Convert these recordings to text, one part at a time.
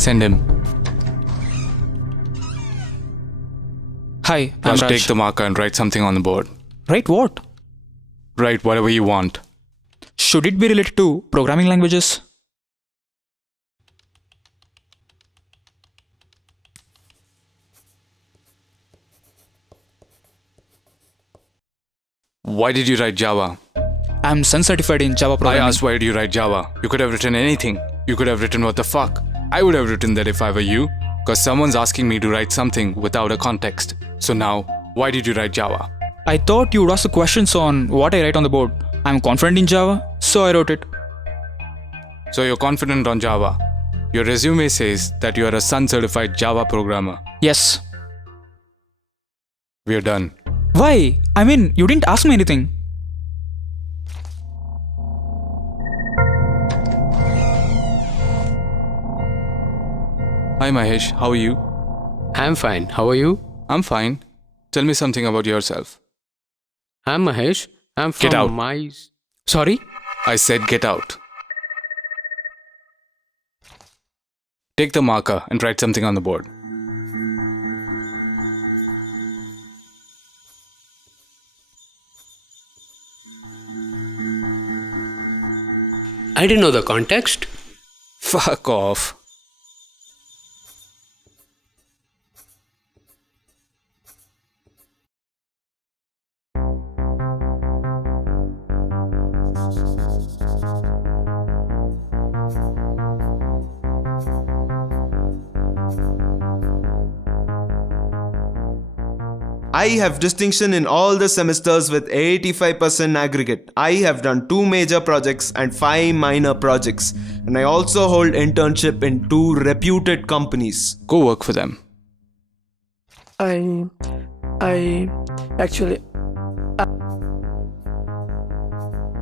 Send him. Hi, I'm Raj, Raj. take the marker and write something on the board. Write what? Write whatever you want. Should it be related to programming languages? Why did you write Java? I'm Sun certified in Java I programming. asked why did you write Java? You could have written anything. You could have written what the fuck. I would have written that if I were you. Because someone's asking me to write something without a context. So now, why did you write Java? I thought you would ask the questions on what I write on the board. I'm confident in Java, so I wrote it. So you're confident on Java. Your resume says that you are a Sun certified Java programmer. Yes. We're done. Why? I mean, you didn't ask me anything. Hi Mahesh, how are you? I'm fine. How are you? I'm fine. Tell me something about yourself. I'm Mahesh. I'm from Get out. Sorry? I said get out. Take the marker and write something on the board. I didn't know the context. Fuck off. I have distinction in all the semesters with 85% aggregate. I have done 2 major projects and 5 minor projects. And I also hold internship in 2 reputed companies. Go work for them. I actually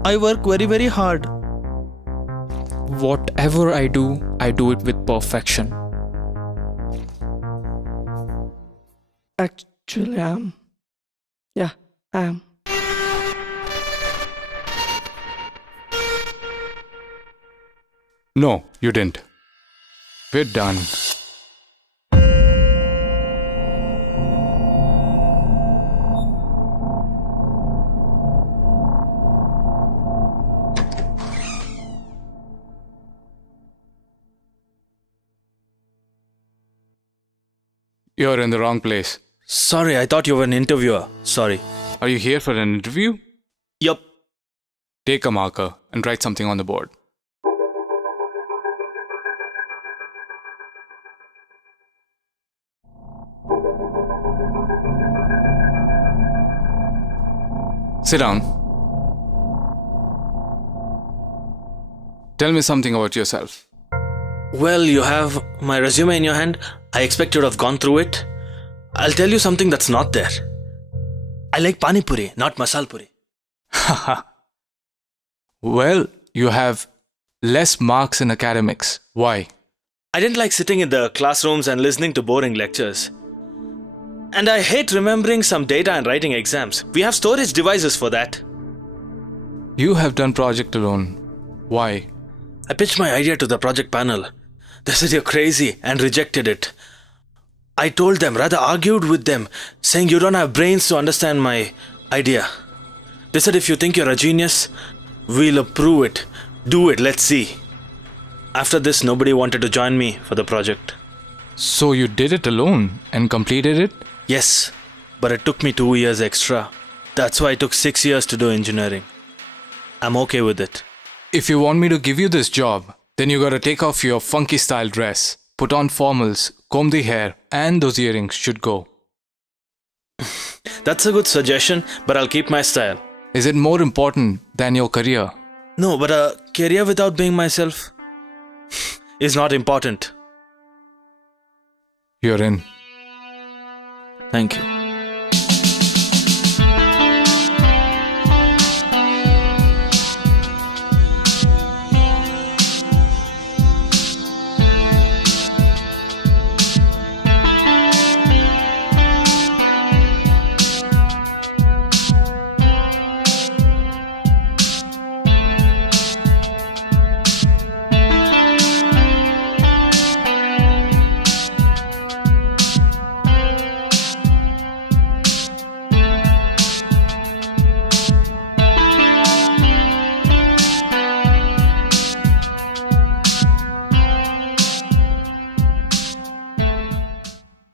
I work very hard. Whatever I do it with perfection. Actually, I am. Yeah, I am. No, you didn't. We're done. You're in the wrong place. Sorry, I thought you were an interviewer. Sorry. Are you here for an interview? Yup. Take a marker and write something on the board. Sit down. Tell me something about yourself. Well, you have my resume in your hand. I expect you to have gone through it. I'll tell you something that's not there. I like pani puri, not masal puri. Well, you have less marks in academics. Why? I didn't like sitting in the classrooms and listening to boring lectures. And I hate remembering some data and writing exams. We have storage devices for that. You have done project alone. Why? I pitched my idea to the project panel. They said you're crazy and rejected it. I told them, rather argued with them, saying you don't have brains to understand my idea. They said if you think you're a genius, we'll approve it. Do it, let's see. After this, nobody wanted to join me for the project. So you did it alone and completed it? Yes, but it took me 2 years extra. That's why it took 6 years to do engineering. I'm okay with it. If you want me to give you this job, then you gotta take off your funky style dress, put on formals, comb the hair, and those earrings should go. That's a good suggestion, but I'll keep my style. Is it more important than your career? No, but a career without being myself is not important. You're in. Thank you.